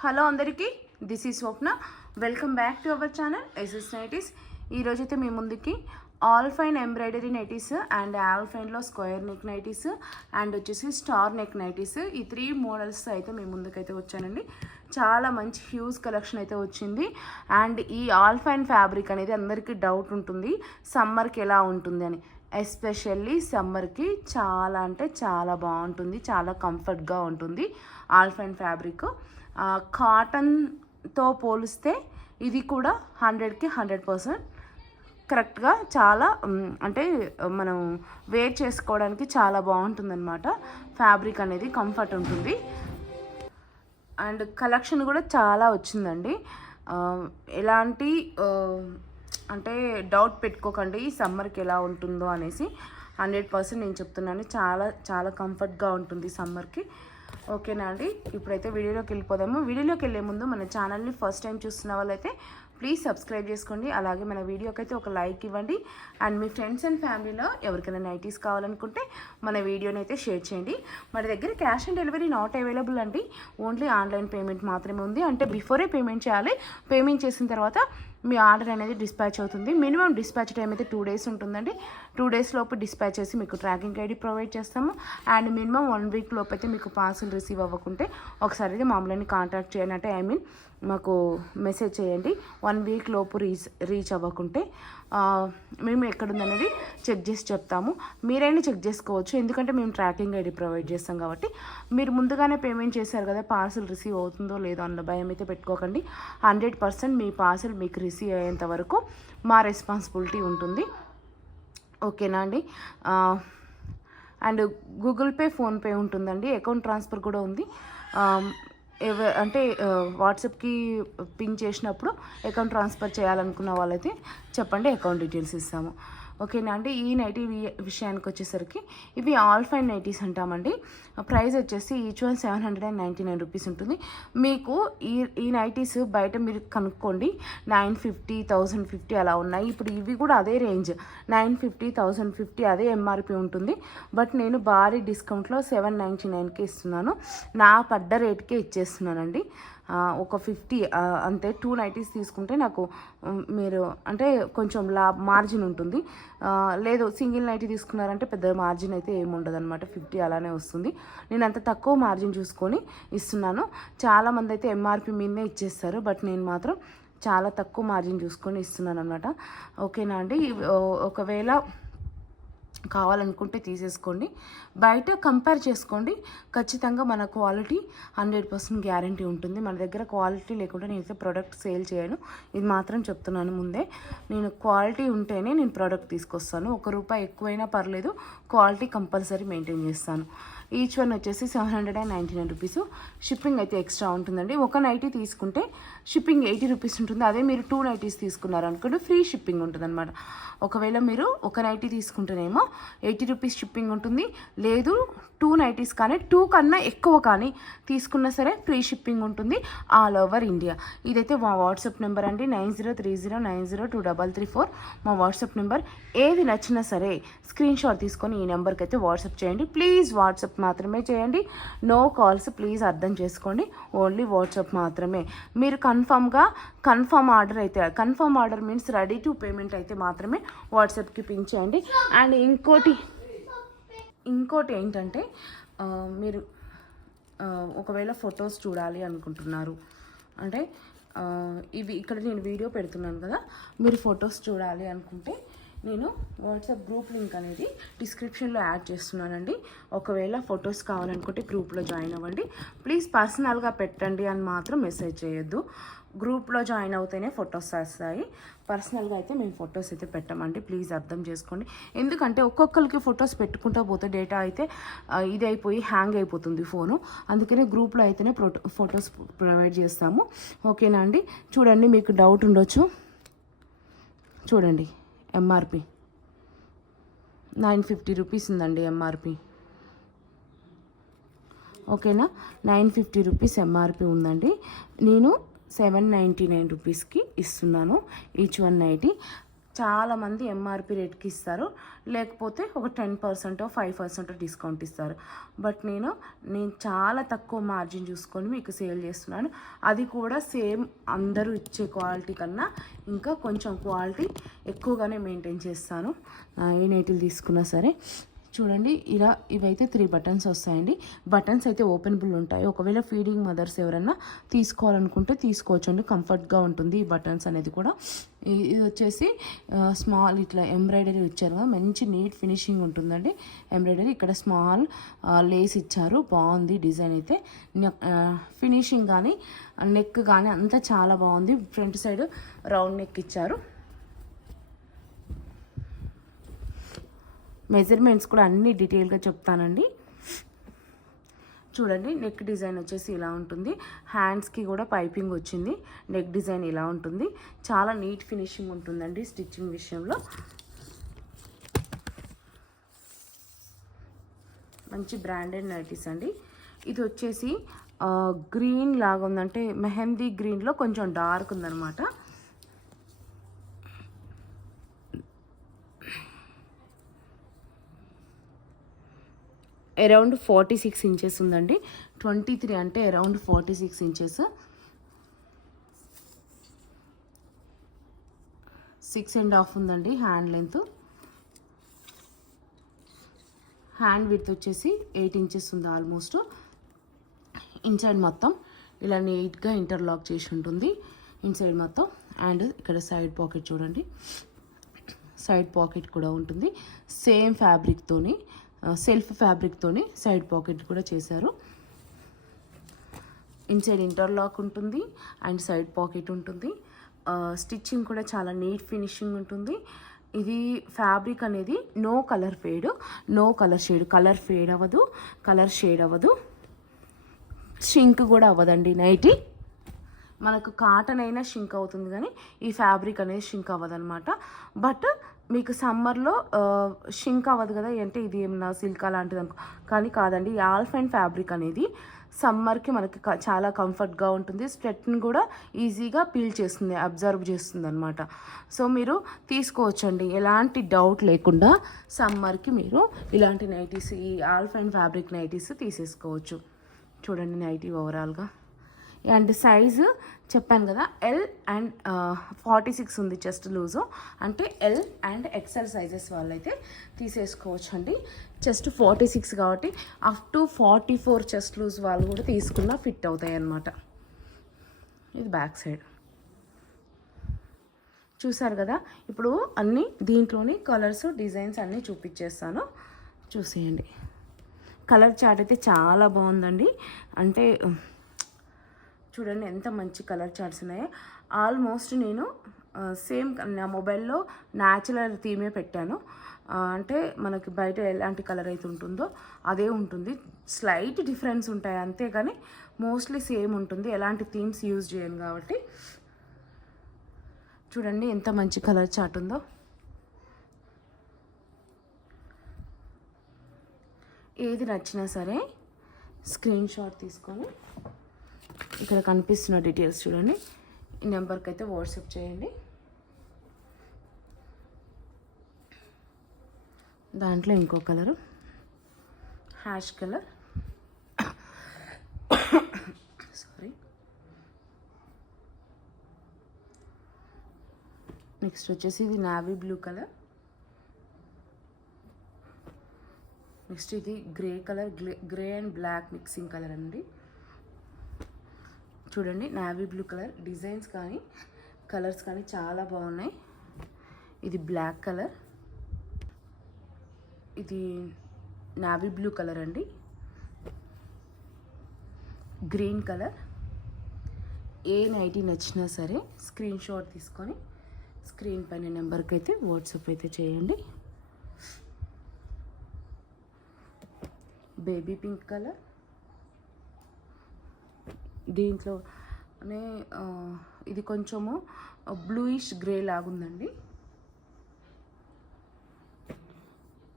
Hello అందరికీ, this is Swapna. Welcome back to our channel SS nighties. ఈరోజైతే మీ ముందుకి all fine embroidery nighties and all ఫైన్లో square neck nighties and వచ్చేసి star neck nighties, ఈ 3 models అయితే మీ ముందుకైతే వచ్చానండి. చాలా మంచి హ్యూజ్ కలెక్షన్ అయితే వచ్చింది. అండ్ ఈ ఆల్ ఫైన్ ఫ్యాబ్రిక్ అనేది అందరికీ డౌట్ ఉంటుంది, సమ్మర్కి ఎలా ఉంటుంది అని. ఎస్పెషల్లీ సమ్మర్కి చాలా అంటే చాలా బాగుంటుంది, చాలా కంఫర్ట్గా ఉంటుంది ఆల్ ఫైన్ ఫ్యాబ్రిక్. కాటన్తో పోలిస్తే ఇది కూడా 100కి 100% కరెక్ట్గా చాలా అంటే మనం వేర్ చేసుకోవడానికి చాలా బాగుంటుందన్నమాట. ఫ్యాబ్రిక్ అనేది కంఫర్ట్ ఉంటుంది అండ్ కలెక్షన్ కూడా చాలా వచ్చిందండి. ఎలాంటి అంటే డౌట్ పెట్టుకోకండి సమ్మర్కి ఎలా ఉంటుందో అనేసి. 100% నేను చెప్తున్నాను, చాలా చాలా కంఫర్ట్గా ఉంటుంది సమ్మర్కి. ఓకేనా అండి, ఇప్పుడైతే వీడియోలోకి వెళ్ళిపోదాము. వీడియోలోకి వెళ్ళే ముందు మన ఛానల్ని ఫస్ట్ టైం చూస్తున్న వాళ్ళైతే ప్లీజ్ సబ్స్క్రైబ్ చేసుకోండి. అలాగే మన వీడియోకి అయితే ఒక లైక్ ఇవ్వండి. అండ్ మీ ఫ్రెండ్స్ అండ్ ఫ్యామిలీలో ఎవరికైనా నైటీస్ కావాలనుకుంటే మన వీడియోని అయితే షేర్ చేయండి. మన దగ్గర cash on delivery not available అండి, ఓన్లీ ఆన్లైన్ పేమెంట్ మాత్రమే ఉంది. అంటే బిఫోరే పేమెంట్ చేయాలి. పేమెంట్ చేసిన తర్వాత మీ ఆర్డర్ అనేది డిస్పాచ్ అవుతుంది. మినిమం డిస్పాచ్ టైం అయితే 2 days ఉంటుందండి. 2 days లోపు డిస్పాచ్ చేసి మీకు ట్రాకింగ్ ఐడి ప్రొవైడ్ చేస్తాము. అండ్ మినిమం 1 week లోపు అయితే మీకు పార్సల్ రిసీవ్ అవ్వకుంటే ఒకసారి అయితే మమ్మల్ని కాంటాక్ట్ చేయండి. అంటే మాకు మెసేజ్ చేయండి. 1 week లోపు రీచ్ అవ్వకుంటే మేము ఎక్కడుందనేది చెక్ చేసి చెప్తాము. మీరైనా చెక్ చేసుకోవచ్చు, ఎందుకంటే మేము ట్రాకింగ్ ఐడి ప్రొవైడ్ చేస్తాం కాబట్టి. మీరు ముందుగానే పేమెంట్ చేశారు కదా, పార్సల్ రిసీవ్ అవుతుందో లేదో అన్న భయం అయితే పెట్టుకోకండి. 100% మీ పార్సల్ మీకు రిసీవ్ అయ్యేంత వరకు మా రెస్పాన్సిబిలిటీ ఉంటుంది. ఓకేనా అండి. అండ్ గూగుల్ పే, ఫోన్పే ఉంటుందండి. అకౌంట్ ట్రాన్స్ఫర్ కూడా ఉంది. అంటే వాట్సాప్కి పింగ్ చేసినప్పుడు అకౌంట్ ట్రాన్స్ఫర్ చేయాలనుకున్న వాళ్ళైతే చెప్పండి, అకౌంట్ డీటెయిల్స్ ఇస్తాము. ఓకేనా అండి. ఈ నైటీ విషయానికి వచ్చేసరికి ఇవి ఆల్ ఫైన్ నైటీస్ అంటామండి. ప్రైస్ వచ్చేసి ఈచ్ వన్ 799 రూపీస్ ఉంటుంది. మీకు ఈ నైటీస్ బయట మీరు కనుక్కోండి 950, 1050 అలా ఉన్నాయి. ఇప్పుడు ఇవి కూడా అదే రేంజ్, 950, 1050 అదే ఎంఆర్పి ఉంటుంది. బట్ నేను భారీ డిస్కౌంట్లో 799కి ఇస్తున్నాను. నా పడ్డ రేట్కే ఇచ్చేస్తున్నానండి. ఒక 50 అంతే. 2 నైటీస్ తీసుకుంటే నాకు మీరు అంటే కొంచెం మార్జిన్ ఉంటుంది. లేదు సింగిల్ నైటీ తీసుకున్నారంటే పెద్ద మార్జిన్ అయితే ఏముండదు అనమాట, 50 అలానే వస్తుంది. నేను అంత తక్కువ మార్జిన్ చూసుకొని ఇస్తున్నాను. చాలామంది అయితే ఎంఆర్పి మీదనే ఇచ్చేస్తారు, బట్ నేను మాత్రం చాలా తక్కువ మార్జిన్ చూసుకొని ఇస్తున్నాను అనమాట. ఓకేనా అండి. ఒకవేళ కావాలనుకుంటే తీసేసుకోండి, బయట కంపేర్ చేసుకోండి. ఖచ్చితంగా మన క్వాలిటీ 100% గ్యారంటీ ఉంటుంది. మన దగ్గర క్వాలిటీ లేకుండా నేనైతే ప్రోడక్ట్ సేల్ చేయను, ఇది మాత్రం చెప్తున్నాను ముందే. నేను క్వాలిటీ ఉంటేనే నేను ప్రోడక్ట్ తీసుకొస్తాను. ₹1 ఎక్కువైనా పర్లేదు, క్వాలిటీ కంపల్సరీ మెయింటైన్ చేస్తాను. ఈచ్ వన్ వచ్చేసి 799 రూపీస్. షిప్పింగ్ అయితే ఎక్స్ట్రా ఉంటుందండి. ఒక నైటీ తీసుకుంటే షిప్పింగ్ 80 రూపీస్ ఉంటుంది. అదే మీరు 2 నైటీస్ తీసుకున్నారనుకోండి ఫ్రీ షిప్పింగ్ ఉంటుంది అనమాట. ఒకవేళ మీరు ఒక నైటీ తీసుకుంటేనేమో 80 రూపీస్ షిప్పింగ్ ఉంటుంది. లేదు 2 నైటీస్ కానీ 2 కన్నా ఎక్కువ కానీ తీసుకున్నా సరే ఫ్రీ షిప్పింగ్ ఉంటుంది ఆల్ ఓవర్ ఇండియా. ఇదైతే మా వాట్సాప్ నెంబర్ అండి, 9030902334 మా వాట్సాప్ నెంబర్. ఏది నచ్చినా సరే స్క్రీన్ షాట్ తీసుకొని ఈ నెంబర్కి అయితే వాట్సాప్ చేయండి. ప్లీజ్ వాట్సాప్ మాత్రమే చేయండి, నో కాల్స్ ప్లీజ్, అర్థం చేసుకోండి. ఓన్లీ వాట్సాప్ మాత్రమే. మీరు confirm order means ready to payment అయితే మాత్రమే వాట్సాప్కి పింక్ చేయండి. అండ్ ఇంకోటి ఏంటంటే మీరు ఒకవేళ ఫొటోస్ చూడాలి అనుకుంటున్నారు అంటే ఇవి ఇక్కడ నేను వీడియో పెడుతున్నాను కదా, మీరు ఫొటోస్ చూడాలి అనుకుంటే నేను వాట్సాప్ గ్రూప్ లింక్ అనేది డిస్క్రిప్షన్లో యాడ్ చేస్తున్నానండి. ఒకవేళ ఫొటోస్ కావాలనుకుంటే గ్రూప్లో జాయిన్ అవ్వండి. ప్లీజ్ పర్సనల్గా పెట్టండి అని మాత్రం మెసేజ్ చేయొద్దు. గ్రూప్లో జాయిన్ అవుతేనే ఫొటోస్ వస్తాయి, పర్సనల్గా అయితే మేము ఫొటోస్ అయితే పెట్టమండి. ప్లీజ్ అర్థం చేసుకోండి. ఎందుకంటే ఒక్కొక్కరికి ఫొటోస్ పెట్టుకుంటూ పోతే డేటా అయితే ఇది అయిపోయి హ్యాంగ్ అయిపోతుంది ఫోను. అందుకనే గ్రూప్లో అయితేనే ఫొటోస్ ప్రొవైడ్ చేస్తాము. ఓకేనా అండి. చూడండి, మీకు డౌట్ ఉండొచ్చు, చూడండి ఎంఆర్పి 950 రూపీస్ ఉందండి ఎంఆర్పి. ఓకేనా, 950 రూపీస్ ఎంఆర్పి ఉందండి. నేను 799 రూపీస్కి ఇస్తున్నాను ఈచ్ వన్ నైటీ. చాలామంది ఎంఆర్పి రేట్కి ఇస్తారు, లేకపోతే ఒక 10% 5% డిస్కౌంట్ ఇస్తారు. బట్ నేను చాలా తక్కువ మార్జిన్ చూసుకొని మీకు సేల్ చేస్తున్నాను. అది కూడా సేమ్ అందరూ ఇచ్చే క్వాలిటీ కన్నా ఇంకా కొంచెం క్వాలిటీ ఎక్కువగానే మెయింటైన్ చేస్తాను. ఏ నైటీలు తీసుకున్నా సరే. చూడండి, ఇలా ఇవైతే 3 బటన్స్ వస్తాయండి. బటన్స్ అయితే ఓపెనబుల్ ఉంటాయి. ఒకవేళ ఫీడింగ్ మదర్స్ ఎవరన్నా తీసుకోవాలనుకుంటే తీసుకోవచ్చు అండి, కంఫర్ట్గా ఉంటుంది ఈ బటన్స్ అనేది కూడా. ఇది వచ్చేసి స్మాల్ ఇట్లా ఎంబ్రాయిడరీ ఇచ్చారు కదా, మంచి నీట్ ఫినిషింగ్ ఉంటుందండి ఎంబ్రాయిడరీ. ఇక్కడ స్మాల్ లేస్ ఇచ్చారు, బాగుంది డిజైన్ అయితే. ఫినిషింగ్ కానీ నెక్ కానీ అంతా చాలా బాగుంది. ఫ్రంట్ సైడ్ రౌండ్ నెక్ ఇచ్చారు. మెజర్మెంట్స్ కూడా అన్నీ డీటెయిల్గా చెప్తానండి. చూడండి, నెక్ డిజైన్ వచ్చేసి ఇలా ఉంటుంది. హ్యాండ్స్కి కూడా పైపింగ్ వచ్చింది. నెక్ డిజైన్ ఇలా ఉంటుంది. చాలా నీట్ ఫినిషింగ్ ఉంటుందండి స్టిచ్చింగ్ విషయంలో. మంచి బ్రాండెడ్ నైటీస్ అండి. ఇది వచ్చేసి గ్రీన్ లాగా ఉందంటే మెహందీ గ్రీన్లో కొంచెం డార్క్ ఉందన్నమాట. అరౌండ్ 46 ఇంచెస్ ఉందండి. 23 అంటే అరౌండ్ 46 ఇంచెస్. 6.5 ఉందండి హ్యాండ్ లెంత్. హ్యాండ్ విడ్త్ వచ్చేసి 8 ఇంచెస్ ఉంది ఆల్మోస్ట్. ఇన్సైడ్ మొత్తం ఇలా నీట్గా ఇంటర్లాక్ చేసి ఉంటుంది ఇన్సైడ్ మొత్తం. అండ్ ఇక్కడ సైడ్ పాకెట్ చూడండి, సైడ్ పాకెట్ కూడా ఉంటుంది. సేమ్ ఫ్యాబ్రిక్తోని, సెల్ఫ్ ఫ్యాబ్రిక్తోని సైడ్ పాకెట్ కూడా చేశారు. ఇన్సైడ్ ఇంటర్లాక్ ఉంటుంది అండ్ సైడ్ పాకెట్ ఉంటుంది. స్టిచ్చింగ్ కూడా చాలా నీట్ ఫినిషింగ్ ఉంటుంది. ఇది ఫ్యాబ్రిక్ అనేది no colour fade, no colour shade. Colour fade అవ్వదు, కలర్ షేడ్ అవ్వదు, షింక్ కూడా అవ్వదండి. నైటీ మనకు కాటన్ అయినా షింక్ అవుతుంది, కానీ ఈ ఫ్యాబ్రిక్ అనేది షింక్ అవ్వదన్నమాట. బట్ మీకు సమ్మర్లో షింక్ అవ్వదు కదా, అంటే ఇది ఏమన్నా సిల్క్ అలాంటిది అనుకో, కానీ కాదండి. ఈ ఆల్ఫైన్ ఫ్యాబ్రిక్ అనేది సమ్మర్కి మనకి చాలా కంఫర్ట్గా ఉంటుంది. స్వెట్ని కూడా ఈజీగా పీల్ చేస్తుంది, అబ్జర్వ్ చేస్తుంది అనమాట. సో మీరు తీసుకోవచ్చండి ఎలాంటి డౌట్ లేకుండా. సమ్మర్కి మీరు ఇలాంటి నైటీస్, ఈ ఆల్ఫైన్ ఫ్యాబ్రిక్ నైటీస్ తీసేసుకోవచ్చు. చూడండి నైటీ ఓవరాల్గా. అండ్ సైజు చెప్పాను కదా, ఎల్ అండ్ 46 ఉంది చెస్ట్ లూజు. అంటే ఎల్ అండ్ ఎక్సెల్ సైజెస్ వాళ్ళైతే తీసేసుకోవచ్చు అండి. చెస్ట్ 46 కాబట్టి అప్ టు 44 చెస్ట్ లూజ్ వాళ్ళు కూడా తీసుకున్న ఫిట్ అవుతాయి అన్నమాట. ఇది బ్యాక్ సైడ్ చూసారు కదా. ఇప్పుడు అన్నీ దీంట్లోని కలర్స్, డిజైన్స్ అన్నీ చూపించేస్తాను, చూసేయండి. కలర్ చార్ట్ అయితే చాలా బాగుందండి. అంటే చూడండి ఎంత మంచి కలర్ చార్ట్స్ ఉన్నాయో. ఆల్మోస్ట్ నేను సేమ్ నా మొబైల్లో న్యాచురల్ థీమే పెట్టాను. అంటే మనకి బయట ఎలాంటి కలర్ అయితే ఉంటుందో అదే ఉంటుంది. స్లైట్ డిఫరెన్స్ ఉంటాయి అంతే, కానీ మోస్ట్లీ సేమ్ ఉంటుంది. ఎలాంటి థీమ్స్ యూజ్ చేయను కాబట్టి. చూడండి ఎంత మంచి కలర్ చార్ట్ ఉందో. ఏది నచ్చినా సరే స్క్రీన్ షాట్ తీసుకొని ఇక్కడ కనిపిస్తున్న డీటెయిల్స్ చూడండి, ఈ నెంబర్కి అయితే వాట్సాప్ చేయండి. దాంట్లో ఇంకో colour hash colour, sorry. Next వచ్చేసి ఇది నావీ బ్లూ కలర్. నెక్స్ట్ ఇది grey colour, grey and black mixing colour అండి. చూడండి నావీ బ్లూ కలర్. డిజైన్స్ కానీ కలర్స్ కానీ చాలా బాగున్నాయి. ఇది బ్లాక్ కలర్, ఇది నావీ బ్లూ కలర్ అండి. Green colour. ఏ నైటీ నచ్చినా సరే స్క్రీన్ షాట్ తీసుకొని స్క్రీన్ పైన నెంబర్కి అయితే వాట్సాప్ అయితే చేయండి. Baby pink colour. దీంట్లోనే ఇది కొంచెము బ్లూయిష్ గ్రే లాగుందండి.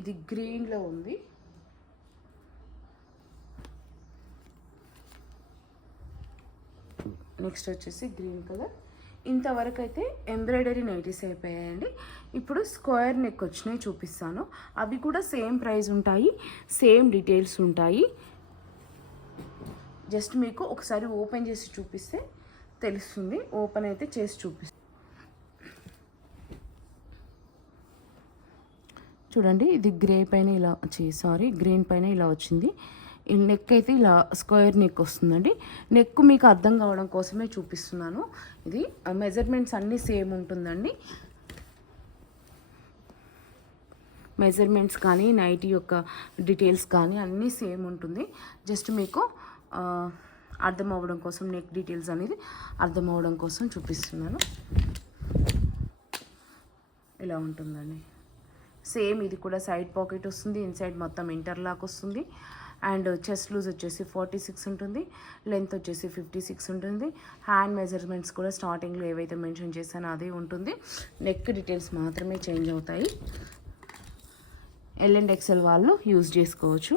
ఇది గ్రీన్లో ఉంది. నెక్స్ట్ వచ్చేసి గ్రీన్ కలర్. ఇంతవరకు అయితే ఎంబ్రాయిడరీ నైటీస్ అయిపోయాయండి. ఇప్పుడు స్క్వేర్ నెక్ వచ్చినాయి చూపిస్తాను. అవి కూడా సేమ్ ప్రైస్ ఉంటాయి, సేమ్ డీటెయిల్స్ ఉంటాయి. జస్ట్ మీకు ఒకసారి ఓపెన్ చేసి చూపిస్తే తెలుస్తుంది. ఓపెన్ అయితే చేసి చూపిస్తాను. చూడండి, ఇది గ్రే పైన ఇలా గ్రీన్ పైన ఇలా వచ్చింది. ఈ నెక్ అయితే ఇలా స్క్వేర్ నెక్ వస్తుందండి. నెక్ మీకు అర్థం కావడం కోసమే చూపిస్తున్నాను. ఇది మెజర్మెంట్స్ అన్నీ సేమ్ ఉంటుందండి. మెజర్మెంట్స్ కానీ నైటీ యొక్క డీటెయిల్స్ కానీ అన్నీ సేమ్ ఉంటుంది. జస్ట్ మీకు అర్థం అవ్వడం కోసం, నెక్ డీటెయిల్స్ అనేది అర్థం అవ్వడం కోసం చూపిస్తున్నాను. ఇలా ఉంటుందండి. సేమ్ ఇది కూడా సైడ్ పాకెట్ వస్తుంది, ఇన్సైడ్ మొత్తం ఇంటర్లాక్ వస్తుంది. అండ్ చెస్ట్ లూజ్ వచ్చేసి 46 ఉంటుంది, లెంత్ వచ్చేసి 56 ఉంటుంది. హ్యాండ్ మెజర్మెంట్స్ కూడా స్టార్టింగ్లో ఏవైతే మెన్షన్ చేశానో అదే ఉంటుంది. నెక్ డీటెయిల్స్ మాత్రమే చేంజ్ అవుతాయి. ఎల్ అండ్ ఎక్సెల్ వాళ్ళు యూజ్ చేసుకోవచ్చు.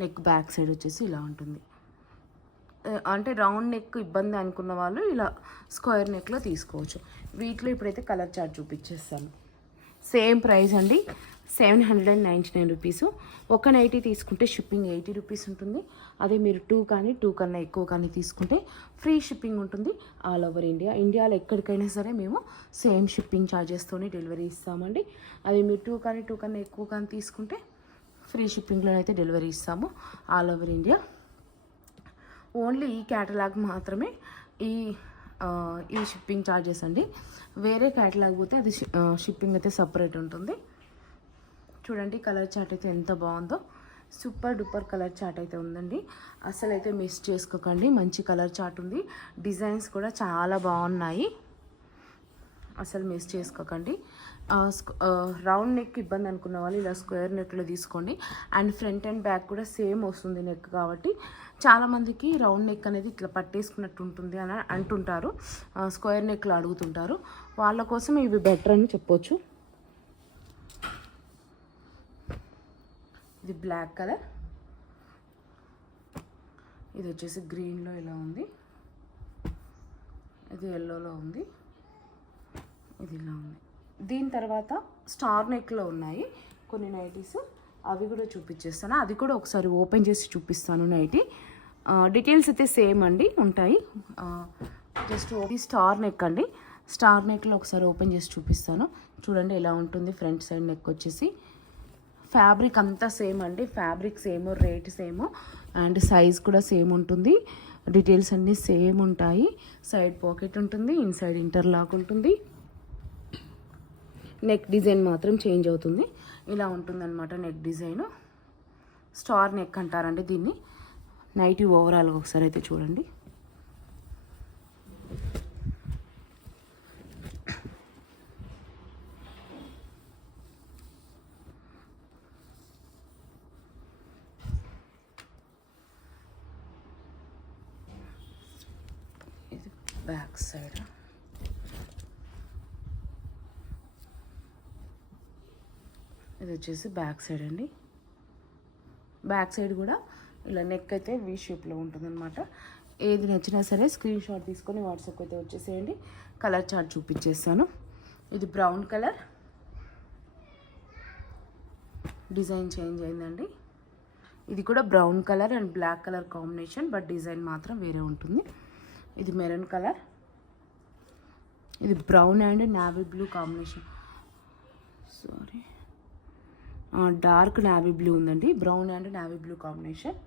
నెక్ బ్యాక్ సైడ్ వచ్చేసి ఇలా ఉంటుంది. అంటే రౌండ్ నెక్ ఇబ్బంది అనుకున్న వాళ్ళు ఇలా స్క్వేర్ నెక్లో తీసుకోవచ్చు. వీటిలో ఇప్పుడైతే కలర్ చార్ట్ చూపించేస్తాను. సేమ్ ప్రైస్ అండి, 799 రూపీస్. ఒక నైటీ తీసుకుంటే షిప్పింగ్ 80 రూపీస్ ఉంటుంది. అదే మీరు 2 కన్నా ఎక్కువ కానీ తీసుకుంటే ఫ్రీ షిప్పింగ్ ఉంటుంది ఆల్ ఓవర్ ఇండియా. ఇండియాలో ఎక్కడికైనా సరే మేము సేమ్ షిప్పింగ్ ఛార్జెస్తోనే డెలివరీ ఇస్తామండి. అదే మీరు 2 కన్నా ఎక్కువ కానీ తీసుకుంటే ఫ్రీ షిప్పింగ్లో అయితే డెలివరీ ఇస్తాము ఆల్ ఓవర్ ఇండియా. ఓన్లీ ఈ క్యాటలాగ్ మాత్రమే ఈ షిప్పింగ్ ఛార్జెస్ అండి. వేరే క్యాటలాగ్ పోతే అది షిప్పింగ్ అయితే సపరేట్ ఉంటుంది. చూడండి కలర్ చార్ట్ అయితే ఎంత బాగుందో. సూపర్ డూపర్ కలర్ చార్ట్ అయితే ఉందండి. అసలు అయితే మిస్ చేసుకోకండి. మంచి కలర్ చార్ట్ ఉంది. డిజైన్స్ కూడా చాలా బాగున్నాయి. అసలు మిస్ చేసుకోకండి. రౌండ్ నెక్ ఇబ్బంది అనుకున్న వాళ్ళు ఇలా స్క్వేర్ నెక్లో తీసుకోండి. అండ్ ఫ్రంట్ అండ్ బ్యాక్ కూడా సేమ్ వస్తుంది నెక్ కాబట్టి చాలామందికి రౌండ్ నెక్ అనేది ఇట్లా పట్టేసుకున్నట్టు ఉంటుంది అని అంటుంటారు. స్క్వేర్ నెక్లో అడుగుతుంటారు. వాళ్ళ కోసం ఇవి బెటర్ అని చెప్పొచ్చు. ఇది బ్లాక్ కలర్, ఇది వచ్చేసి గ్రీన్లో ఇలా ఉంది, ఇది ఎల్లోలో ఉంది, ఇది ఇలా ఉంది. దీని తర్వాత స్టార్ నెక్లో ఉన్నాయి కొన్ని నైటీస్, అవి కూడా చూపించేస్తాను. అది కూడా ఒకసారి ఓపెన్ చేసి చూపిస్తాను. నైటీ డీటెయిల్స్ అయితే సేమ్ అండి ఉంటాయి. జస్ట్ ఇది స్టార్ నెక్ అండి. స్టార్ నెక్లో ఒకసారి ఓపెన్ చేసి చూపిస్తాను. చూడండి ఎలా ఉంటుంది. ఫ్రంట్ సైడ్ నెక్ వచ్చేసి ఫ్యాబ్రిక్ అంతా సేమ్ అండి. Fabric same, rate same, and size కూడా సేమ్ ఉంటుంది. డీటెయిల్స్ అన్నీ సేమ్ ఉంటాయి. సైడ్ పాకెట్ ఉంటుంది, ఇన్సైడ్ ఇంటర్లాక్ ఉంటుంది. నెక్ డిజైన్ మాత్రం చేంజ్ అవుతుంది. ఇలా ఉంటుందన్నమాట నెక్ డిజైన్. స్టార్ నెక్ అంటారండి దీన్ని. నైటీ ఓవరాల్గా ఒకసారి అయితే చూడండి. ఇది బ్యాక్ సైడ్, ఇది వచ్చేసి బ్యాక్ సైడ్ అండి. బ్యాక్ సైడ్ కూడా ఇలా నెక్ అయితే వీ షేప్లో ఉంటుందన్నమాట. ఏది నచ్చినా సరే స్క్రీన్ షాట్ తీసుకొని వాట్సాప్ అయితే వచ్చేసేయండి. కలర్ చార్ట్ చూపించేస్తాను. ఇది బ్రౌన్ కలర్, డిజైన్ చేంజ్ అయిందండి. ఇది కూడా brown colour and black colour combination, but design మాత్రం వేరే ఉంటుంది. ఇది మెరూన్ కలర్, ఇది brown and navy blue combination, dark navy blue ఉందండి. Brown and navy blue combination.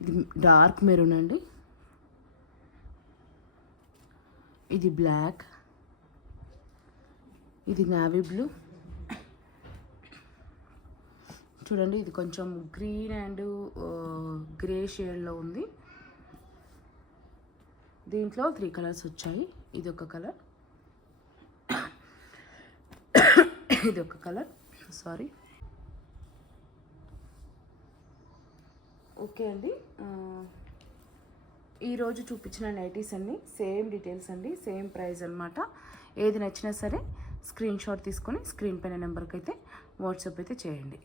ఇది డార్క్ మెరూన్ అండి. ఇది బ్లాక్, ఇది నావీ బ్లూ. చూడండి ఇది కొంచెం గ్రీన్ అండ్ గ్రే షేడ్లో ఉంది. దీంట్లో 3 కలర్స్ వచ్చాయి. ఇది ఒక కలర్, ఇది ఒక కలర్, సారీ. ఓకే అండి, ఈరోజు చూపించిన నైటీస్ అన్నీ సేమ్ డీటెయిల్స్ అండి, సేమ్ ప్రైస్ అనమాట. ఏది నచ్చినా సరే స్క్రీన్ షాట్ తీసుకొని స్క్రీన్ పైన నెంబర్కి అయితే వాట్సాప్ అయితే చేయండి.